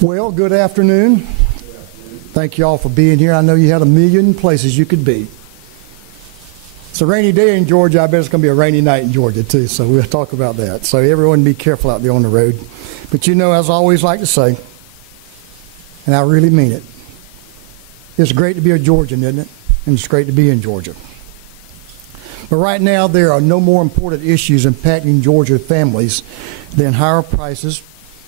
Well, good afternoon. Thank you all for being here. I know you had a million places you could be. It's a rainy day in Georgia. I bet it's going to be a rainy night in Georgia, too, so we'll talk about that. So everyone be careful out there on the road. But you know, as I always like to say, and I really mean it, it's great to be a Georgian, isn't it? And it's great to be in Georgia. But right now, there are no more important issues impacting Georgia families than higher prices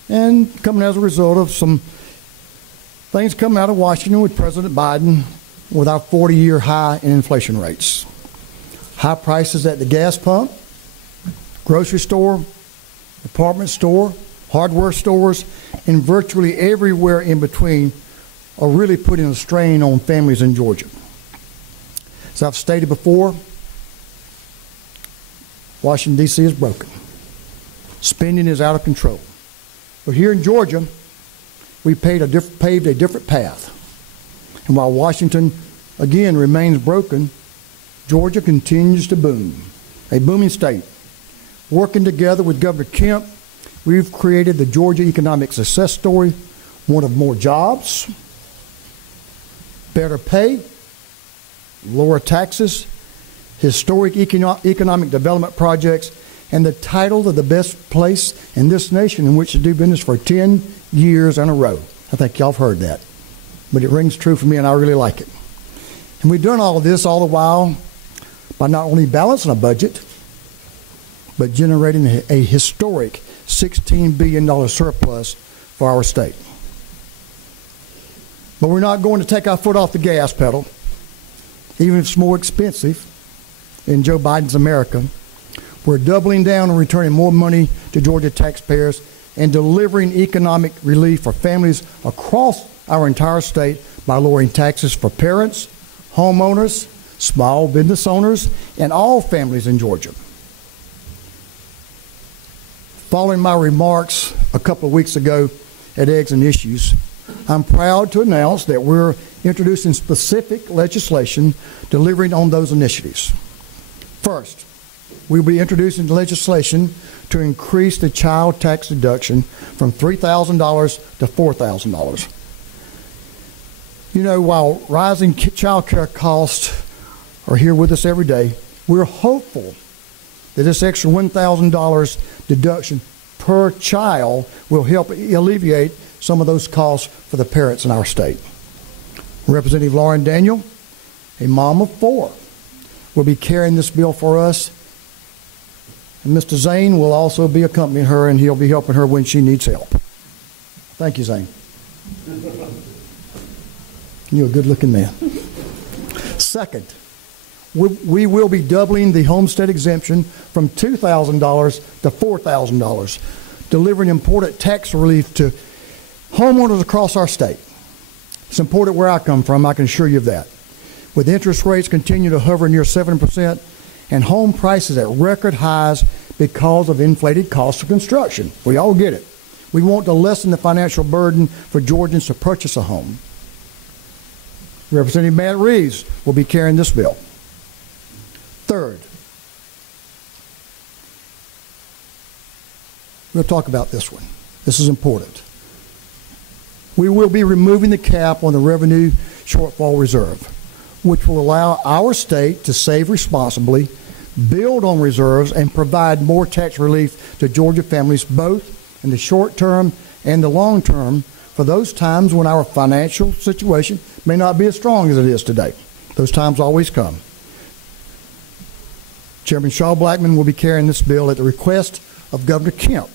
and coming as a result of some things coming out of Washington with President Biden with our 40-year high in inflation rates. High prices at the gas pump, grocery store, department store, hardware stores, and virtually everywhere in between are really putting a strain on families in Georgia. As I've stated before, Washington, D.C. is broken. Spending is out of control. But here in Georgia, we paved a different path. And while Washington, again, remains broken, Georgia continues to boom, a booming state. Working together with Governor Kemp, we've created the Georgia economic success story, one of more jobs, better pay, lower taxes, historic economic development projects, and the title of the best place in this nation in which to do business for 10 years in a row. I think y'all have heard that. But it rings true for me, and I really like it. And we've done all of this all the while by not only balancing a budget, but generating a historic $16 billion surplus for our state. But we're not going to take our foot off the gas pedal, even if it's more expensive in Joe Biden's America. We're doubling down and returning more money to Georgia taxpayers and delivering economic relief for families across our entire state by lowering taxes for parents, homeowners, small business owners, and all families in Georgia. Following my remarks a couple of weeks ago at Eggs and Issues, I'm proud to announce that we're introducing specific legislation delivering on those initiatives. First, we'll be introducing legislation to increase the child tax deduction from $3,000 to $4,000. You know, while rising child care costs are here with us every day, we're hopeful that this extra $1,000 deduction per child will help alleviate some of those costs for the parents in our state. Representative Lauren Daniel, a mom of 4, will be carrying this bill for us. And Mr. Zane will also be accompanying her, and he'll be helping her when she needs help. Thank you, Zane. You're a good-looking man. Second, we will be doubling the homestead exemption from $2,000 to $4,000, delivering important tax relief to homeowners across our state. It's important where I come from, I can assure you of that. With interest rates continue to hover near 7% and home prices at record highs because of inflated costs of construction. We all get it. We want to lessen the financial burden for Georgians to purchase a home. Representative Matt Reeves will be carrying this bill. Third, we'll talk about this one. This is important. We will be removing the cap on the Revenue Shortfall Reserve, which will allow our state to save responsibly, build on reserves, and provide more tax relief to Georgia families both in the short term and the long term for those times when our financial situation may not be as strong as it is today. Those times always come. Chairman Shaw Blackman will be carrying this bill at the request of Governor Kemp,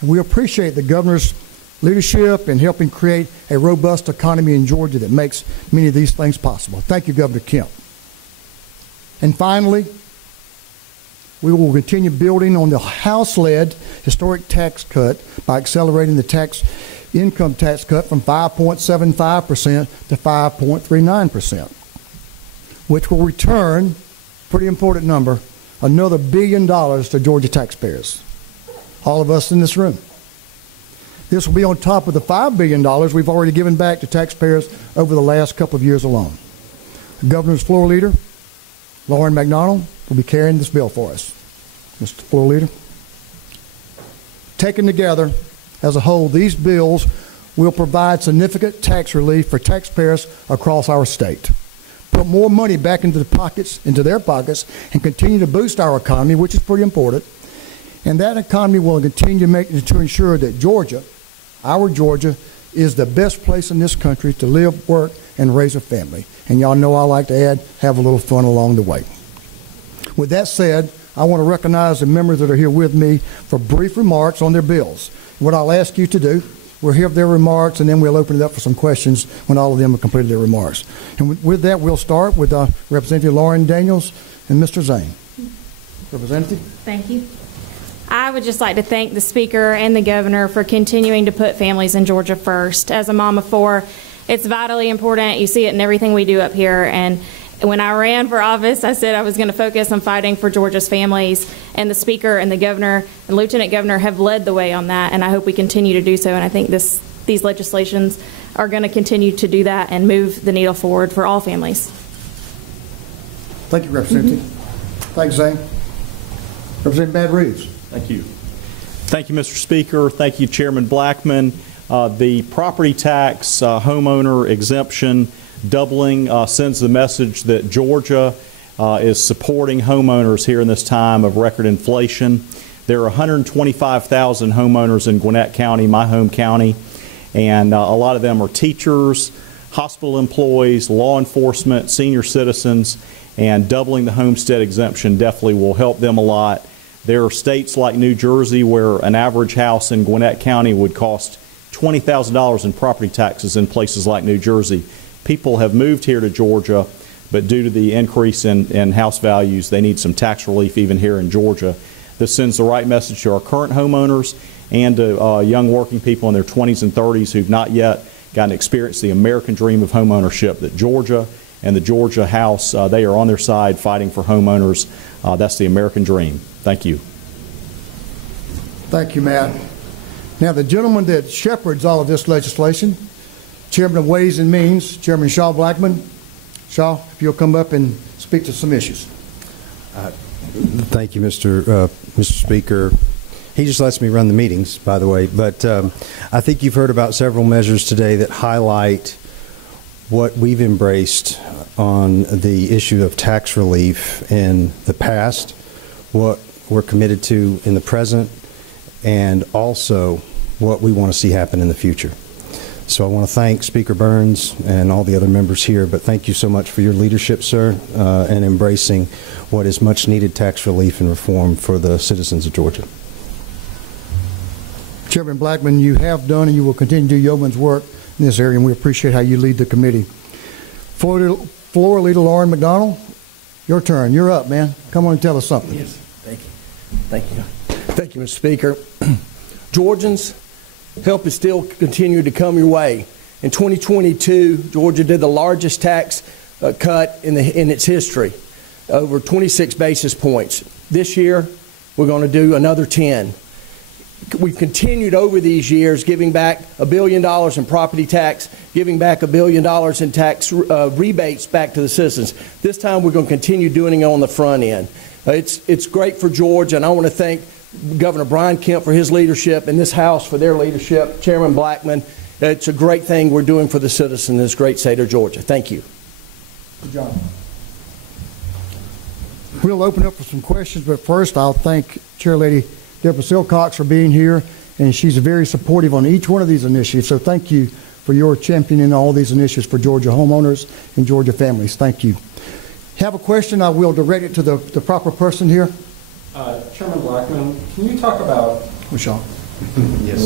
and we appreciate the governor's leadership in helping create a robust economy in Georgia that makes many of these things possible. Thank you, Governor Kemp. And finally, we will continue building on the House-led historic tax cut by accelerating the income tax cut from 5.75% to 5.39%, which will return, pretty important number, another $1 billion to Georgia taxpayers, all of us in this room. This will be on top of the $5 billion we've already given back to taxpayers over the last couple of years alone. The governor's floor leader, Lauren McDonald, will be carrying this bill for us. Mr. Floor Leader. Taken together as a whole, these bills will provide significant tax relief for taxpayers across our state, put more money back into their pockets, and continue to boost our economy, which is pretty important. And that economy will continue to ensure that Georgia, our Georgia, is the best place in this country to live, work, and raise a family. And y'all know I like to add, have a little fun along the way. With that said, I want to recognize the members that are here with me for brief remarks on their bills. What I'll ask you to do, we'll hear their remarks, and then we'll open it up for some questions when all of them have completed their remarks. And with that, we'll start with Representative Lauren Daniels and Mr. Zane. Representative. Thank you. I would just like to thank the Speaker and the Governor for continuing to put families in Georgia first. As a mom of four, it's vitally important. You see it in everything we do up here. And when I ran for office, I said I was going to focus on fighting for Georgia's families. And the Speaker and the Governor and Lieutenant Governor have led the way on that. And I hope we continue to do so. And I think these legislations are going to continue to do that and move the needle forward for all families. Thank you, Representative. Thanks, Zane. Representative Bad Reeves. Thank you. Thank you, Mr. Speaker. Thank you, Chairman Blackman. The property tax homeowner exemption doubling sends the message that Georgia is supporting homeowners here in this time of record inflation. There are 125,000 homeowners in Gwinnett County, my home county, and a lot of them are teachers, hospital employees, law enforcement, senior citizens, and doubling the homestead exemption definitely will help them a lot. There are states like New Jersey where an average house in Gwinnett County would cost $20,000 in property taxes in places like New Jersey. People have moved here to Georgia, but due to the increase in house values, they need some tax relief even here in Georgia. This sends the right message to our current homeowners and to young working people in their 20s and 30s who've not yet gotten to experience the American dream of homeownership, that Georgia and the Georgia House, they are on their side fighting for homeowners. That's the American dream. Thank you. Thank you, Matt. Now, the gentleman that shepherds all of this legislation, Chairman of Ways and Means, Chairman Shaw Blackman. Shaw, if you'll come up and speak to some issues. Thank you, Mr. Speaker. He just lets me run the meetings, by the way. But I think you've heard about several measures today that highlight what we've embraced on the issue of tax relief in the past, what we're committed to in the present, and also what we want to see happen in the future. So I want to thank Speaker Burns and all the other members here, but thank you so much for your leadership, sir, and embracing what is much needed tax relief and reform for the citizens of Georgia. Chairman Blackman, you have done and you will continue to do yeoman's work in this area, and we appreciate how you lead the committee. Floor Leader Lauren McDonald, your turn. You're up, man. Come on and tell us something. Yes, thank you. Thank you. Thank you, Mr. Speaker. Georgians, help is still continuing to come your way. In 2022, Georgia did the largest tax cut in its history, over 26 basis points. This year, we're going to do another 10. We've continued over these years giving back $1 billion in property tax, giving back $1 billion in tax rebates back to the citizens. This time we're going to continue doing it on the front end. It's great for Georgia, and I want to thank Governor Brian Kemp for his leadership and this House for their leadership, Chairman Blackman. It's a great thing we're doing for the citizens in this great state of Georgia. Thank you. Good job. We'll open up for some questions, but first I'll thank Chair Lady Deborah Silcox for being here, and she's very supportive on each one of these initiatives. So thank you for your championing all these initiatives for Georgia homeowners and Georgia families. Thank you. Have a question, I will direct it to the proper person here. Chairman Blackman, can you talk about Yes.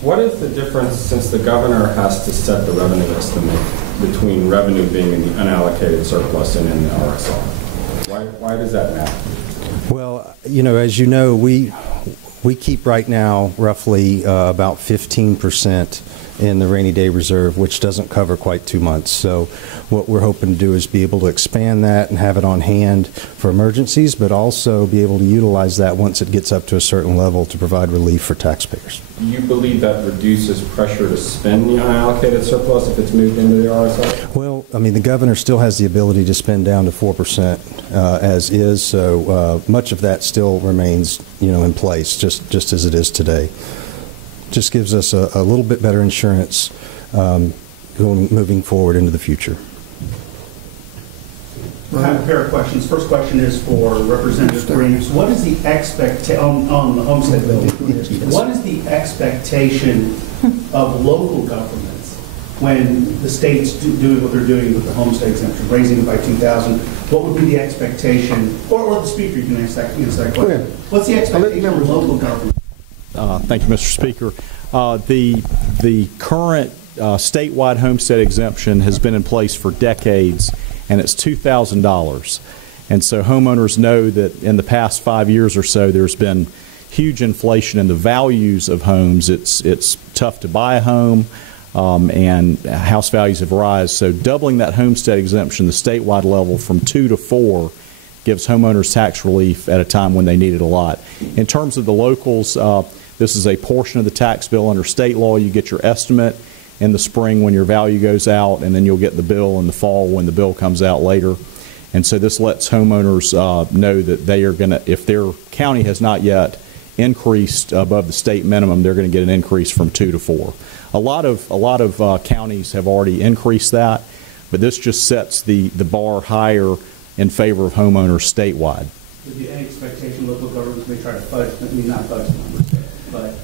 what is the difference, since the governor has to set the revenue estimate, between revenue being in the unallocated surplus and in the RSR? Why does that matter? Well, you know, as you know, we keep right now roughly about 15% in the rainy day reserve, which doesn't cover quite 2 months. So what we're hoping to do is be able to expand that and have it on hand for emergencies, but also be able to utilize that once it gets up to a certain level to provide relief for taxpayers. Do you believe that reduces pressure to spend the unallocated surplus if it's moved into the RSR? Well, I mean, the governor still has the ability to spend down to 4% as is, so much of that still remains, you know, in place, just as it is today. just gives us a little bit better insurance moving forward into the future. I have a pair of questions. First question is for Representative Green. What is the expectation on the homestead bill? What is the expectation of local governments when the state's doing what they're doing with the homestead exemption, raising it by $2,000? What would be the expectation, or the Speaker, you can answer that question. What's the expectation of local government? Thank you, Mr. Speaker. The current statewide homestead exemption has been in place for decades, and it's $2,000. And so homeowners know that in the past 5 years or so, there's been huge inflation in the values of homes. It's tough to buy a home, and house values have risen. So doubling that homestead exemption, the statewide level, from 2 to 4 gives homeowners tax relief at a time when they need it a lot. In terms of the locals, this is a portion of the tax bill under state law. You get your estimate in the spring when your value goes out, and then you'll get the bill in the fall when the bill comes out later. And so this lets homeowners know that they are going to, if their county has not yet increased above the state minimum, they're going to get an increase from 2 to 4. A lot of counties have already increased that, but this just sets the bar higher in favor of homeowners statewide. Would there be any expectation local governments may try to fudge, I mean not fudge numbers, but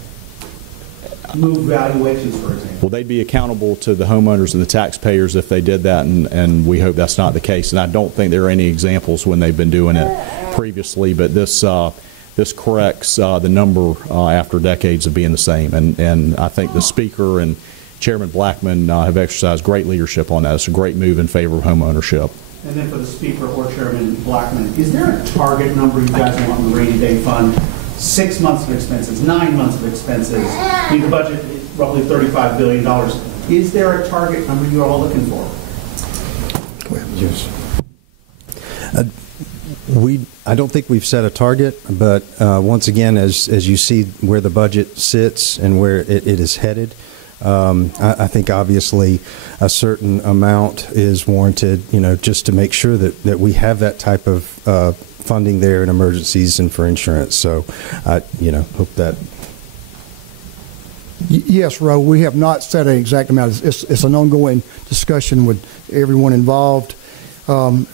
move valuations, for example? Well, they'd be accountable to the homeowners and the taxpayers if they did that, and we hope that's not the case. And I don't think there are any examples when they've been doing it previously, but this corrects the number after decades of being the same. And I think the Speaker and Chairman Blackman have exercised great leadership on that. It's a great move in favor of home ownership. And then for the Speaker or Chairman Blackman, is there a target number you guys want in the rainy day fund? 6 months of expenses, 9 months of expenses. I mean, the budget is roughly $35 billion. Is there a target number you're all looking for? Yes. I don't think we've set a target, but once again, as you see where the budget sits and where it is headed, I think obviously a certain amount is warranted, just to make sure that we have that type of funding there in emergencies and for insurance. So, hope that. Yes, Ro, we have not set an exact amount. It's an ongoing discussion with everyone involved,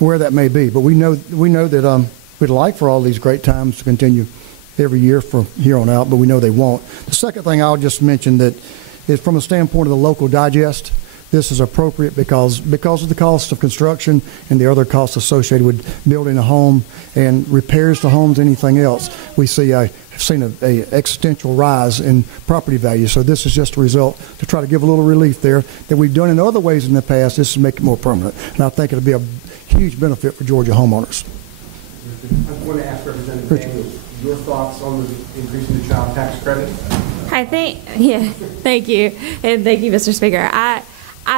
where that may be. But we know that we'd like for all these great times to continue every year from here on out, but we know they won't. The second thing I'll just mention that is from a standpoint of the local digest, this is appropriate because of the cost of construction and the other costs associated with building a home and repairs to homes, anything else. We see have seen an existential rise in property value. So this is just a result to try to give a little relief there that we've done in other ways in the past. This is make it more permanent, and I think it'll be a huge benefit for Georgia homeowners. I want to ask Representative Daniels your thoughts on the increasing the child tax credit. Thank you, and thank you, Mr. Speaker.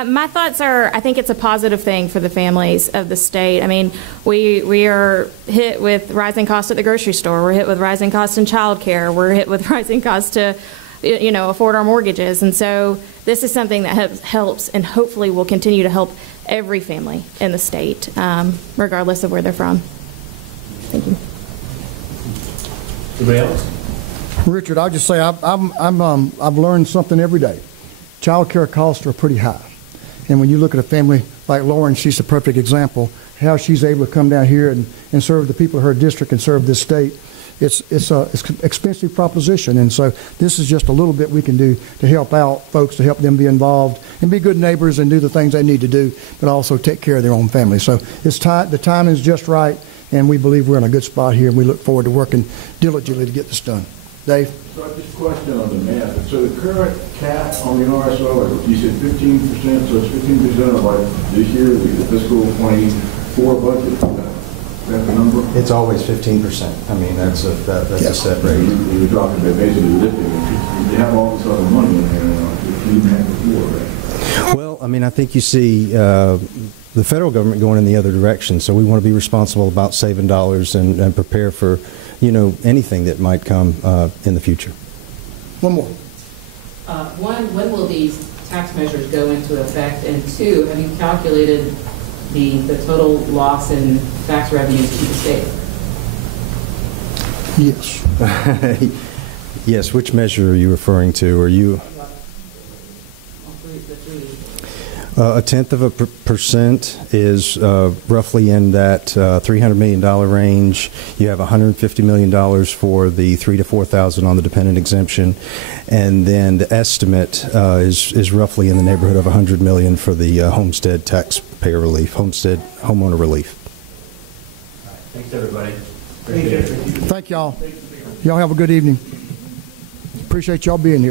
My thoughts are, I think it's a positive thing for the families of the state. I mean, we are hit with rising costs at the grocery store. We're hit with rising costs in child care. We're hit with rising costs to, afford our mortgages. And so this is something that helps and hopefully will continue to help every family in the state, regardless of where they're from. Thank you. Anybody else? Richard, I'll just say I've learned something every day. Child care costs are pretty high. And when you look at a family like Lauren, she's a perfect example, how she's able to come down here and serve the people of her district and serve this state. It's an expensive proposition. And so this is just a little bit we can do to help out folks, to help them be involved and be good neighbors and do the things they need to do, but also take care of their own family. So the time is just right, and we believe we're in a good spot here, and we look forward to working diligently to get this done. Dave? So just a question on the math. So the current cap on the RSO, you said 15%, so it's 15% of like this year, the fiscal 24 budget. Is that the number? It's always 15%. I mean, that's a set rate. You're talking about basically lifting. You have all this other money in there, 15% before, right? Well, I mean, I think you see the federal government going in the other direction, so we want to be responsible about saving dollars and prepare for anything that might come in the future. One more. One, when will these tax measures go into effect? And two, have you calculated the total loss in tax revenues to the state? Yes. Yes, which measure are you referring to? Are you a tenth of a percent is roughly in that $300 million range. You have $150 million for the 3,000 to 4,000 on the dependent exemption, and then the estimate is roughly in the neighborhood of $100 million for the homestead taxpayer relief, homestead homeowner relief. Thanks, everybody. Thank y'all. Y'all have a good evening. Appreciate y'all being here.